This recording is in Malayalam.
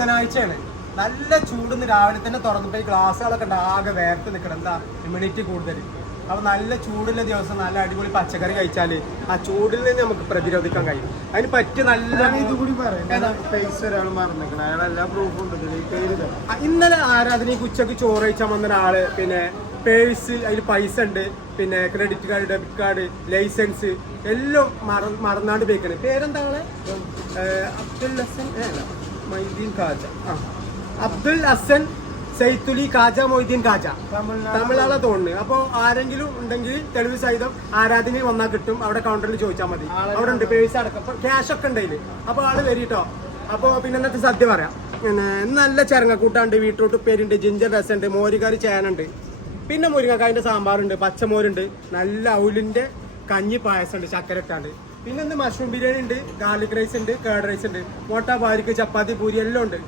ബുധനാഴ്ചയാണ്. നല്ല ചൂടുന്ന് രാവിലെ തന്നെ തുറന്നപ്പോ ഈ ഗ്ലാസ്സുകളൊക്കെ ഉണ്ട് ആകെ വേർത്ത് നിൽക്കണം. എന്താ ഇമ്മ്യൂണിറ്റി കൂടുതൽ. അപ്പൊ നല്ല ചൂടുള്ള ദിവസം നല്ല അടിപൊളി പച്ചക്കറി കഴിച്ചാല് ആ ചൂടിൽ നിന്ന് നമുക്ക് പ്രതിരോധിക്കാൻ കഴിയും. അതിന് പറ്റിയ നല്ല ഇതുകൂടി ഇന്നലെ ആരാധനയ്ക്ക് ഉച്ചക്ക് ചോറ് കഴിച്ചാൽ വന്ന ഒരാള് പിന്നെ പേഴ്സ് അതിൽ പൈസ ഉണ്ട്, പിന്നെ credit card, debit card, licence എല്ലാം മറന്നാണ്ട് പോയിക്കണ്. പേരെന്താണ്? അബ്ദുൽ ഹസൻ മൊയ്തീൻ ഖാജ. അബ്ദുൽ ഹസൻ സൈത്തുലി ഖാജ മൊയ്തീൻ ഖാജ, തമിഴാളെ തോന്നുന്നു. അപ്പോൾ ആരെങ്കിലും ഉണ്ടെങ്കിൽ തെളിവ് സഹിതം ആരാധനയിൽ വന്നാൽ കിട്ടും. അവിടെ കൗണ്ടറിൽ ചോദിച്ചാൽ മതി. അവിടെ ഉണ്ട് പേഴ്സ് അടക്കം. അപ്പോൾ ക്യാഷ് ഒക്കെ ഉണ്ട് അതിൽ. അപ്പോൾ ആള് വരിട്ടോ. അപ്പോൾ പിന്നെ ഇന്നത്തെ സദ്യ പറയാം. പിന്നെ നല്ല ചിരങ്ങക്കൂട്ടുണ്ട്, ബീട്രൂട്ട് ഉപ്പേരിയുണ്ട്, ജിഞ്ചർ രസമുണ്ട്, മോരുകറി ചേനുണ്ട്, പിന്നെ മുരിങ്ങക്കായൻ്റെ സാമ്പാറുണ്ട്, പച്ചമോരുണ്ട്, നല്ല ഔലിൻ്റെ കഞ്ഞി പായസം ഉണ്ട്, ചക്കര ഇട്ടാണ്ട്. പിന്നെ ഇന്ന് മഷ്റൂം ബിരിയാണി ഉണ്ട്, ഗാർലിക് റൈസ് ഉണ്ട്, കേർഡ് റൈസ് ഉണ്ട്, മുട്ട, പാരിക്ക്, ചപ്പാത്തി, പൂരി എല്ലാം ഉണ്ട്.